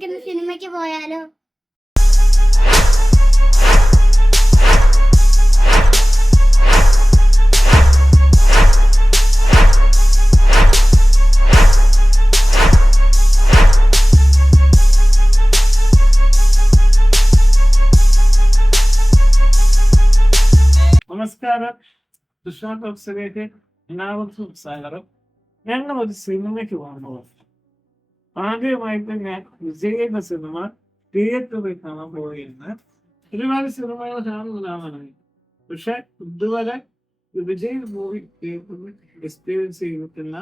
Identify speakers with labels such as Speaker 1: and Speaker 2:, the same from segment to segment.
Speaker 1: നമുക്കിന്ന് സിനിമയ്ക്ക് പോയാലോ
Speaker 2: നമസ്കാരം തൃശ്ശൂർ ടോക്സിലേക്ക് എല്ലാവർക്കും സ്വാഗതം ഞങ്ങൾ ഒരു സിനിമയ്ക്ക് പോകുന്നു ആദ്യമായിട്ട് ഞാൻ വിജയുടെ സിനിമ തിയേറ്ററിൽ കാണാൻ പോവുകയാണ് ഒരുപാട് സിനിമകൾ കാണുന്നതാണ് പക്ഷെ ഇതുവരെ വിജയ് മൂവി തിയേറ്ററിൽ എക്സ്പീരിയൻസ് ചെയ്തിട്ടില്ല.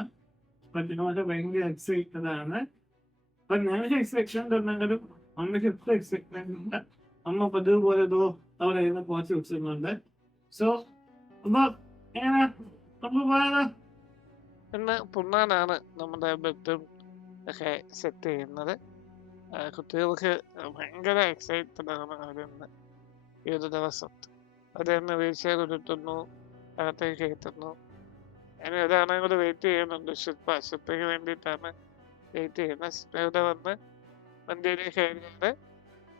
Speaker 2: അപ്പൊ ഞങ്ങളുടെ ഭയങ്കര എക്സൈറ്റഡ് ആണ്. അപ്പൊ ഞങ്ങൾക്ക് എക്സൈറ്റ്മെന്റ് ഉണ്ടെങ്കിലും അമ്മയ്ക്ക് എത്ര എക്സൈറ്റ്മെന്റ് ഉണ്ട് അമ്മ പതിവ് പോലെ ഇതോ അവിടെ ഇരുന്ന് കുറച്ച് വെച്ചിരുന്നുണ്ട് സോ അപ്പൊ എങ്ങനെ? നമ്മൾ പോയത്
Speaker 3: പിന്നെ പുണ്ണാനാണ് നമ്മുടെ ബെഡും ഒക്കെ സെറ്റ് ചെയ്യുന്നത്. കുട്ടികൾക്ക് ഭയങ്കര എക്സൈറ്റഡ് ആണ് അവരിന്ന് ഈ ഒരു ദിവസം. അവരെന്ന് വീൽചെയർ കുരുത്തുന്നു അകത്തേക്ക് കയറ്റുന്നു. ഇനി ഒരാളെ കൂടെ വെയിറ്റ് ചെയ്യുന്നുണ്ട്. ശില്പ ശില്പയ്ക്ക് വേണ്ടിയിട്ടാണ് വെയിറ്റ് ചെയ്യുന്നത്. ശില്പയുടെ വന്ന് വണ്ടിയിൽ കയറിയത്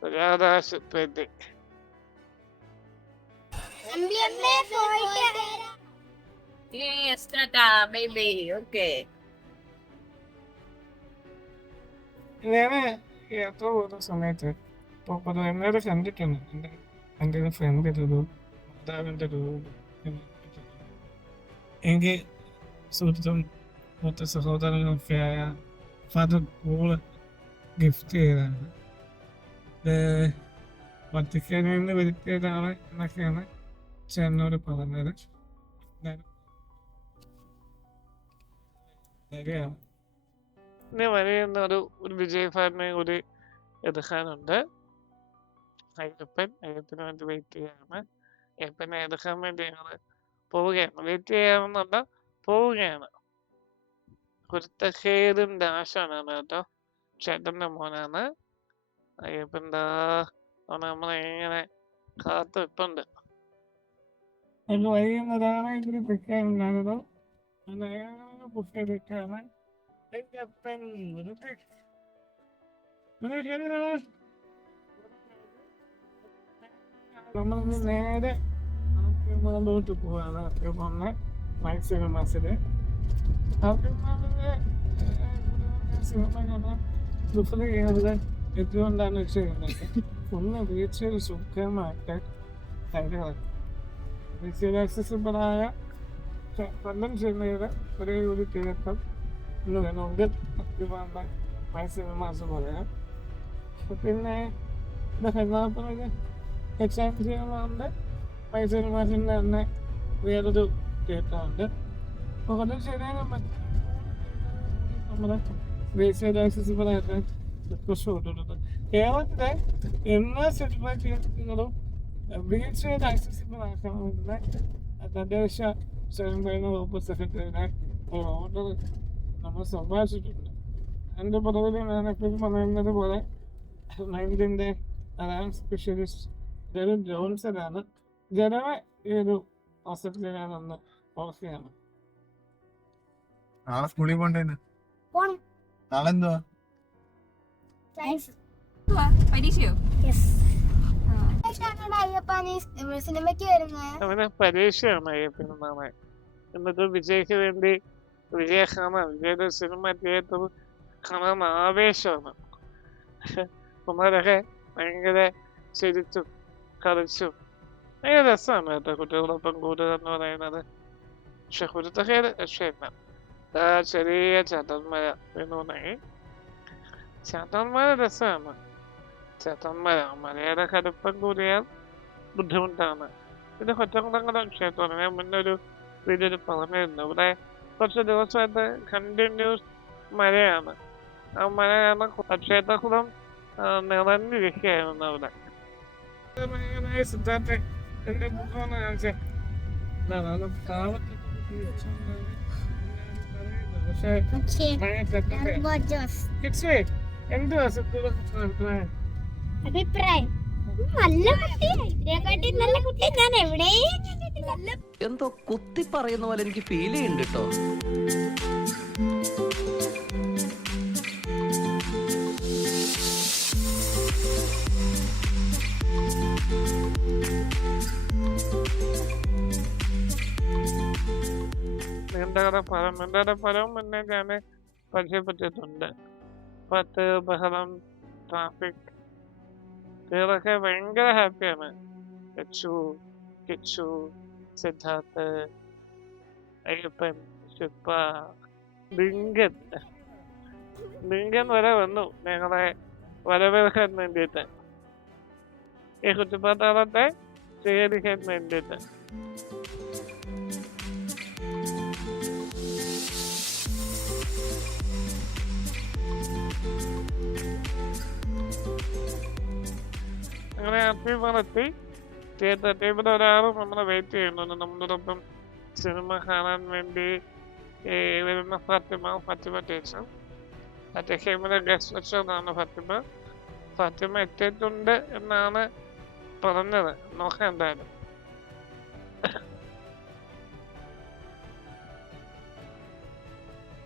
Speaker 1: ഒരാളാ പോയിട്ട്
Speaker 4: Yes, Tata, baby. Okay.
Speaker 2: ഞാൻ യാത്ര പോകുന്ന സമയത്ത് ഇപ്പോൾ പൊതുവെ എന്നോട് കണ്ടിട്ടുണ്ട്. എന്റെ എന്റെ ഒരു ഫ്രണ്ട് ഒരു മാതാവിന്റെ ഒരു എനിക്ക് സുഹൃത്തും മറ്റു സഹോദരനൊക്കെ ആയ ഫാദർ കൂൾ ഗിഫ്റ്റ് ചെയ്തതാണ്. വത്തിക്കാനിൽ നിന്ന് വരുത്തിയതാണ് എന്നൊക്കെയാണ് ചേട്ടനോട് പറഞ്ഞത്. ശരിയാണ്
Speaker 3: ഇനി വരെയെന്ന ഒരു ഒരു വിജയ് ഫാനിനെ കൂടി എടുക്കാനുണ്ട് അയ്യപ്പൻ അയ്യപ്പന് വേണ്ടി വെയിറ്റ് ചെയ്യാണ് അയ്യപ്പനെ എടുക്കാൻ വേണ്ടി ഞങ്ങൾ പോവുകയാണ്. വെയിറ്റ് ചെയ്യാമെന്നല്ല പോവുകയാണ്. കുരുത്തഖേദും ദാശാണ് കേട്ടോ. ചേട്ടന്റെ മോനാണ്. അയ്യപ്പൻ ദാ നമ്മളെ ഇങ്ങനെ കാത്തു ഇപ്പുണ്ട്
Speaker 2: ഒരു വൈകുന്നതാണ് ഇതിൽ പിക്കാനുണ്ടാകുന്നത് അതാണ് പുസ്തകത്താണ് നമ്മളിന്ന് നേരെ മുകളിലോട്ട് പോവാണ് അപ്പുറമെ മത്സ്യ കാണാൻ പ്രിഫർ ചെയ്യുന്നത് എന്തുകൊണ്ടാന്ന് വെച്ച് ഒന്ന് വീഴ്ചയിൽ സുഖമായിട്ട് കാര്യങ്ങളാണ് വിശ്വസിബിളായ കൊല്ലം സിനിമയുടെ ഒരേ ഒരു തിയേറ്റർ മത്സ്യ മാസം പറയാം പിന്നെ ഇത് ഹരിതാപുരത്ത് എക്സാം ചെയ്യുന്നുണ്ട് മൈസൂർ മാസിന്റെ തന്നെ വേറൊരു തിയേറ്ററുണ്ട് അപ്പോൾ കൊല്ലം ശരിയാണ് നമ്മുടെ ദേശീയ ആക്സസിബിളായിട്ട് റിക്വസ്റ്റ് കൊടുത്തിട്ടുണ്ട് കേരളത്തിലെ എല്ലാ സിനിമ തിയേറ്ററുകളും വീഴ്ചയിൽ ആക്സസിബിൾ ആക്കണമെന്ന് തദ്ദേശ സ്വയംഭരണ വകുപ്പ് സെക്രട്ടറിയുടെ ഒരു ഓർഡർ നമ്മൾ സംഭാഷിച്ചിട്ടുണ്ട് എന്റെ പുറകിൽ ഞാൻ എപ്പോഴും പറയുന്നത് പോലെ മൈൻഡിന്റെ അലാം സ്പെഷ്യലിസ്റ്റ് ഇതൊരു ജോൺസനാണ്. ജനവ ഈ ഒരു ഹോസ്പിറ്റലിലാണെന്ന് ഓർക്കുകയാണ്.
Speaker 5: നാളെ സ്കൂളിൽ പോണ്ടേന്ന്
Speaker 1: പോണം.
Speaker 5: നാളെ എന്തുവാ?
Speaker 4: പരീക്ഷയോ?
Speaker 3: അവന് പരീക്ഷയാണ് അയ്യപ്പൻ നാളെ എന്നിട്ട് വിജയ്ക്ക് വേണ്ടി വിജയ കാണാൻ വിജയുടെ സിനിമ തിയേറ്റർ കാണാൻ ആവേശമാണ് കുമാരൊക്കെ ഭയങ്കര ചിരിച്ചും കളിച്ചും. ഭയങ്കര രസമാണ് കേട്ടോ കുട്ടികളോടൊപ്പം കൂടുക എന്ന് പറയുന്നത്. പക്ഷെ കുരുത്തൊക്കെ രക്ഷയില്ല. ചെറിയ ചാത്തന്മര വീണുണ്ടെങ്കിൽ ചാത്തന്മര രസമാണ്. ചാത്തന്മര മലയുടെ കടുപ്പം കൂടിയാൽ ബുദ്ധിമുട്ടാണ്. ഇത് കൊറ്റംകുളങ്ങര ക്ഷേത്രമാണ് ഞാൻ മുന്നൊരു വീഡിയോയിൽ പറഞ്ഞിരുന്നു ഇവിടെ കുറച്ച് ദിവസമായിട്ട് കണ്ടിന്യൂസ് മഴയാണ്. ആ മഴ കാരണം ആ, നിറഞ്ഞിരിക്കുകയായിരുന്നു അവിടെ.
Speaker 2: സിദ്ധാർത്ഥ പക്ഷേ
Speaker 1: അഭിപ്രായം. നല്ല നല്ല ഞാൻ
Speaker 6: എന്തോ കുത്തി പറയുന്ന പോലെ എനിക്ക് ഫീൽ ചെയ്യുന്നുണ്ട് കേട്ടോ
Speaker 2: നീണ്ടകട ഫലം നീണ്ടകട ഫലവും മുന്നേ ഞാൻ പരിചയപ്പെട്ടിട്ടുണ്ട്. പത്ത് ബഹളം ട്രാഫിക് ഇവരൊക്കെ ഭയങ്കര ഹാപ്പിയാണ് ലച്ചു കിച്ചു സിദ്ധാർത്ഥ് അയ്യപ്പൻ ശിപ്പ ലിംഗൻ ലിംഗൻ വരെ വന്നു ഞങ്ങളെ വരവേൽക്കാൻ വേണ്ടിയിട്ട്. ഈ കുറ്റപ്പാത്താളത്തെ സ്വീകരിക്കാൻ വേണ്ടിയിട്ട്. അങ്ങനെ തിയേറ്ററിൽ തിയേറ്റർ ടീമിൽ നമ്മളെ വെയിറ്റ് ചെയ്യുന്നുണ്ട് നമ്മളോടൊപ്പം സിനിമ കാണാൻ വേണ്ടി വരുന്ന ഫാത്തിമ ഫാത്തിമ ടീച്ചർ അദ്ദേഹമിന്റെ ഗസ്റ്റ് ലെക്ചറാണ് ഫാത്തിമ. ഫാത്തിമ എത്തിയിട്ടുണ്ട് എന്നാണ് പറഞ്ഞത്. നോക്കാം എന്തായാലും.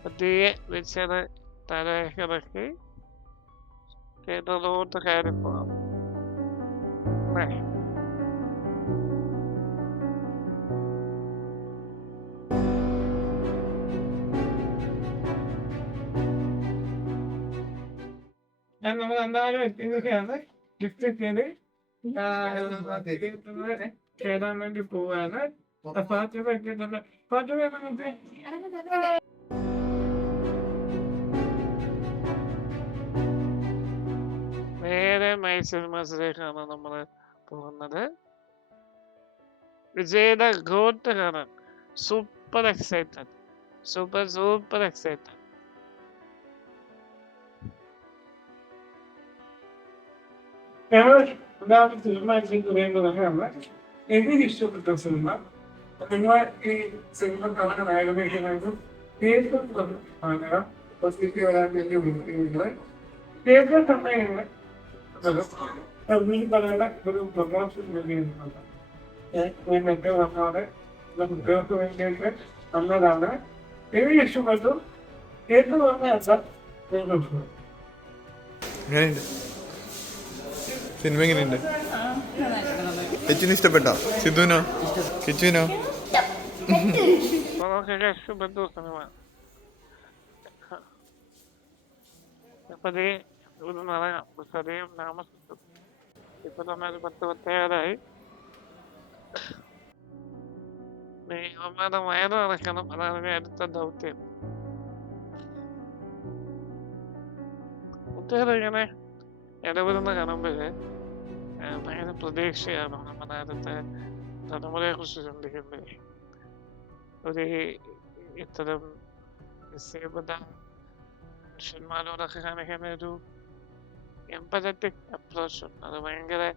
Speaker 2: പതിയെ വെച്ചത് തലയിറക്കി കേട്ടതോട്ട് കയറി
Speaker 5: ഞാൻ നമ്മൾ എന്തായാലും എത്തിയതൊക്കെയാണ് ഗിഫ്റ്റ് എത്തിയത് ചേരാൻ വേണ്ടി പോവാണ് ഫാത്തിമ എത്തിയിട്ടുണ്ട് ഫാത്തിമ
Speaker 2: നേരെ മൈസൂർ മാസത്തേക്കാണ് നമ്മൾ പോകുന്നത് വിജയുടെ ഗോട്ട് കാണാൻ super excited. Super super excited.
Speaker 5: ഞങ്ങൾ സിനിമ. ഈ സിനിമ കാണാൻ ആഗ്രഹിക്കുന്നതും തിയേറ്റർ വരാൻ വേണ്ടി തിയേറ്റർ സമയങ്ങളിൽ ഒരു കുട്ടികൾക്ക് വേണ്ടിയിട്ട് വന്നതാണ്. പറഞ്ഞ
Speaker 3: സിനിമ എങ്ങനെയുണ്ട്? കിച്ചിന് ഇഷ്ടപ്പെട്ടോ
Speaker 2: സിദ്ധുനോ ഇഷ്ടപ്പെട്ടു സിനിമ അപ്പൊ ദേ ഇത് പറയാം ചെറിയ താമസിച്ചു ഇപ്പൊ തന്നെ ഒരു പത്ത് പത്തേഴായി നീ അമ്മയുടെ വയറ് നടക്കണം അതാണ് ഇനി അടുത്ത ദൗത്യം കുട്ടികളിങ്ങനെ ഇടപെടുന്ന കാണുമ്പോഴേ ഭയങ്കര പ്രതീക്ഷയാണ് നമ്മുടെ അടുത്ത തലമുറയെ കുറിച്ച് ചിന്തിക്കുമ്പോഴേ ഒരു ഇത്തരം നിസ്സീമത മനുഷ്യന്മാരോടൊക്കെ കാണിക്കുന്ന ഒരു എമ്പതറ്റിക് അപ്രോച്ച് അത് ഭയങ്കര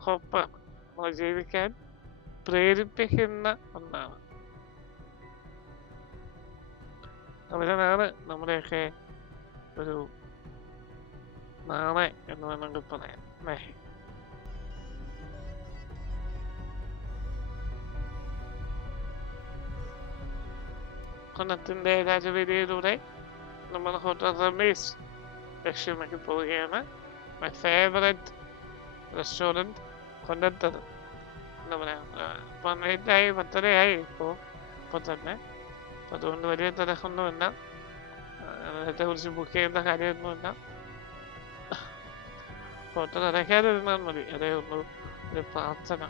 Speaker 2: ഹോപ്പാണ് നമ്മളെ ജീവിക്കാൻ പ്രേരിപ്പിക്കുന്ന ഒന്നാണ്. അതിനാണ് നമ്മുടെയൊക്കെ ഒരു നാളെ എന്ന് വേണമെങ്കിൽ പറയാം അല്ലേ? ത്തിന്റെ രാജവീതിയിലൂടെ നമ്മൾ ഹോട്ടൽ റമീസ് ലക്ഷ്യമാക്കി പോവുകയാണ്. മൈ ഫേവറേറ്റ് റെസ്റ്റോറന്റ് കൊല്ലത്തത് എന്താ പറയുക ഇപ്പം ലേറ്റായി പത്തരയായി ഇപ്പോൾ ഇപ്പോൾ തന്നെ. അപ്പം അതുകൊണ്ട് വലിയ തിരക്കൊന്നുമില്ല. നേരത്തെ കുറിച്ച് ബുക്ക് ചെയ്യുന്ന കാര്യമൊന്നുമില്ല. ഹോട്ടൽ അടയ്ക്കാതിരുന്നാൽ മതി. അതേ ഉള്ളൂ ഒരു പ്രാർത്ഥന.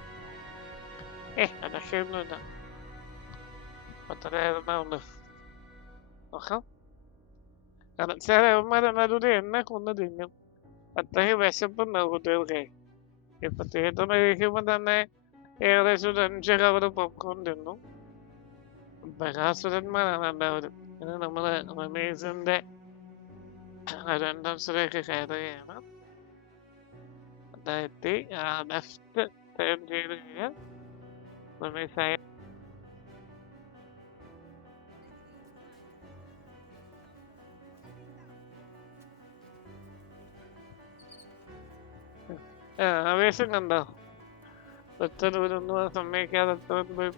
Speaker 2: ഏ അടയ്ക്കൊന്നുമില്ല പത്തര ആയിരുന്നേ ഉള്ളൂ. നോക്കാം. കാരണം ചില അവന്മാരെന്നാലും എന്നെ കൊന്നു തിന്നും. അത്രയും വിശപ്പുണ്ടാവും കുട്ടികൾക്ക് ഇപ്പൊ തിയേറ്റർ ഇരിക്കുമ്പോൾ തന്നെ ഏകദേശം ഒരു അഞ്ച് കവർ പോപ്കോൺ തിന്നു ബലാസുരന്മാരാണ് എല്ലാവരും ഇനി നമ്മൾ റമീസിന്റെ രണ്ടാം സ്ഥലേക്ക് കയറുകയാണ് അതായത് ലെഫ്റ്റ് ടേൺ ചെയ്ത് കഴിഞ്ഞാൽ റമീസായ ആവേശം കണ്ടോ? ഒറ്റ ദൂരൊന്നും സമ്മതിക്കാതെ പോയി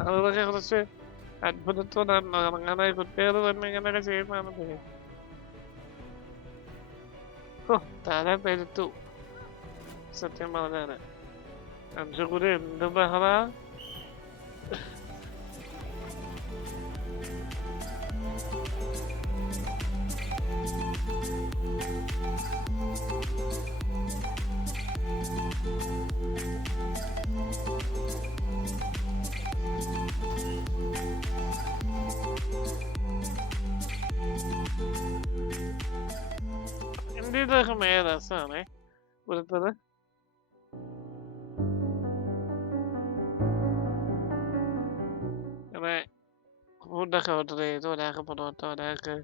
Speaker 2: അതൊക്കെ കുറച്ച് അത്ഭുതത്തോടാണ് അങ്ങനെ കുട്ടികൾ തന്നെ ഇങ്ങനെയൊക്കെ ചെയ്യുന്നതാണ് തല പെരുത്തു. സത്യം പറഞ്ഞാൽ. അഞ്ചുകൂടി എന്ത് ബഹള? Hindi na kamera, sana eh. Wala pala. Kaya, kupunta ka o dito, wala ka panoto, wala ka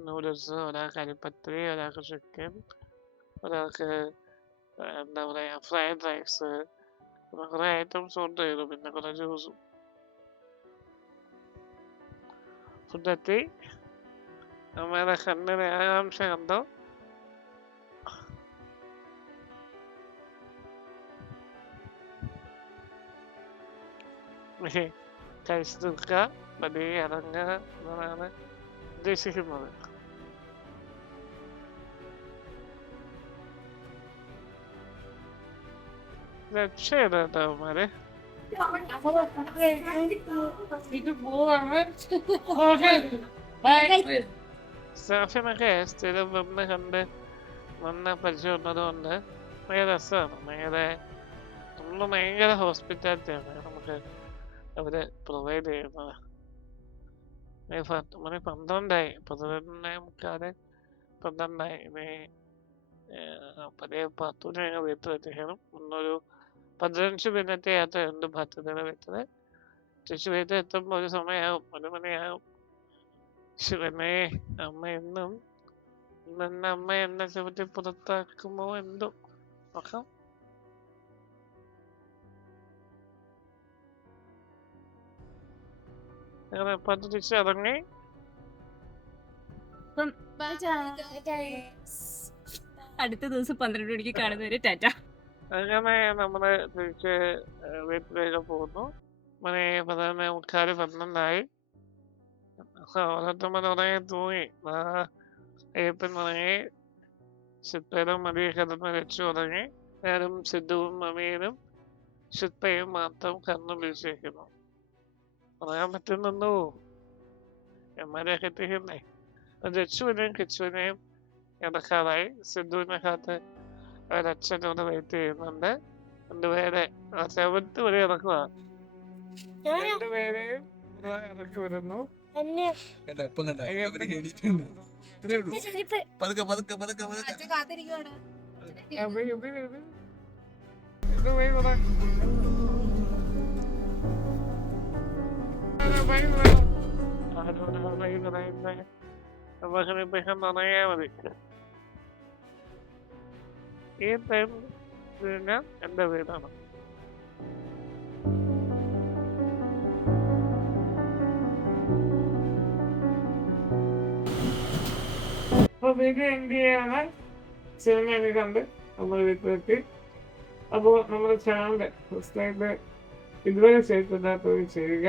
Speaker 2: noodles, wala ka alipatri, wala ka chicken, wala ka na wala ka fried rice, wala ka items, wala ka inumin na ko na juice. فدتي أما أنا خلني أهم
Speaker 3: شيء عنده
Speaker 2: കഴിച്ചു തീർക്കുക വലിയ ഇറങ്ങുക എന്നാണ് ഉദ്ദേശിക്കുന്നത്. രക്ഷയില്ല കേട്ടോ അവന്മാരെ സ്റ്റാഫിനൊക്കെ സ്ഥിരം വന്ന് കണ്ട് വന്ന് പരിചയമുള്ളത് കൊണ്ട് ഭയങ്കര രസമാണ്. ഭയങ്കര നമ്മൾ ഭയങ്കര ഹോസ്പിറ്റാലിറ്റിയാണ് നമുക്ക് അവർ പ്രൊവൈഡ് ചെയ്യുന്നത്. മണി പന്ത്രണ്ടായി പതിനൊന്നേ മുക്കാൽ പന്ത്രണ്ടായി ഇനി പതിയെ പത്തുമണി ഞങ്ങൾ വീട്ടിലെത്തിക്കണം ഇന്നൊരു പതിനഞ്ച് മിനിറ്റ് യാത്രയുണ്ട് പത്തുനിന്ന് വീട്ടിൽ. തിരിച്ചു വീട്ടിൽ എത്തുമ്പോൾ ഒരു സമയമാകും ഒരു മണിയാവും. ശിവനെ അമ്മ എന്നും ഇന്നെന്നെ അമ്മ എന്നെ ചവിട്ടി പുറത്താക്കുമോ എന്തോ നോക്കാം. തിരിച്ച് ഇറങ്ങി
Speaker 4: അടുത്ത ദിവസം പന്ത്രണ്ട് മണിക്ക് കാണുന്നവരെ ടാറ്റ.
Speaker 2: അങ്ങനെ നമ്മൾ തിരിച്ച് വീട്ടിലേക്ക് പോകുന്നു. മണി പതിനൊന്ന് മുക്കാൽ പന്ത്രണ്ടായി. ഓരോരുത്തമ്മ ഉറങ്ങി തൂങ്ങി. ആ തുടങ്ങി ഉറങ്ങി ശില്പയിലും മതിയെ കിടന്ന് വെച്ചു ഉറങ്ങി ഞാനും സിദ്ധുവും മമീനും ശില്പയും മാത്രം കണ്ണു വീഴ്ചയ്ക്കുന്നു ഉറങ്ങാൻ പറ്റുന്നുണ്ടോ? എമ്മാരെയൊക്കെ എത്തിക്കുന്നേ രച്ചുവിനെയും കിച്ചുവിനെയും ഇടക്കാറായി സിദ്ധുവിനെ കാത്ത് ഒരച്ഛനോട് വെയിറ്റ് ചെയ്യുന്നുണ്ട്. രണ്ടുപേരെ ആ സെവൻത്ത് വരെ ഇറക്കുക. രണ്ടുപേരെയും ഇതാ ഇറക്കി വരുന്നു
Speaker 1: എന്നെ ചെരുപ്പ്
Speaker 3: പതുക്കെ പതുക്കെ പതുക്കെ പതുക്കെ.
Speaker 2: അപ്പൊ സിനിമയൊക്കെ കണ്ട് നമ്മൾ വീട്ടിലെത്തി അപ്പോൾ നമ്മുടെ ചാനൽ സബ്സ്ക്രൈബ് ഇതുവരെ ചെയ്തിട്ടില്ലാത്തവർ ചെയ്യുക.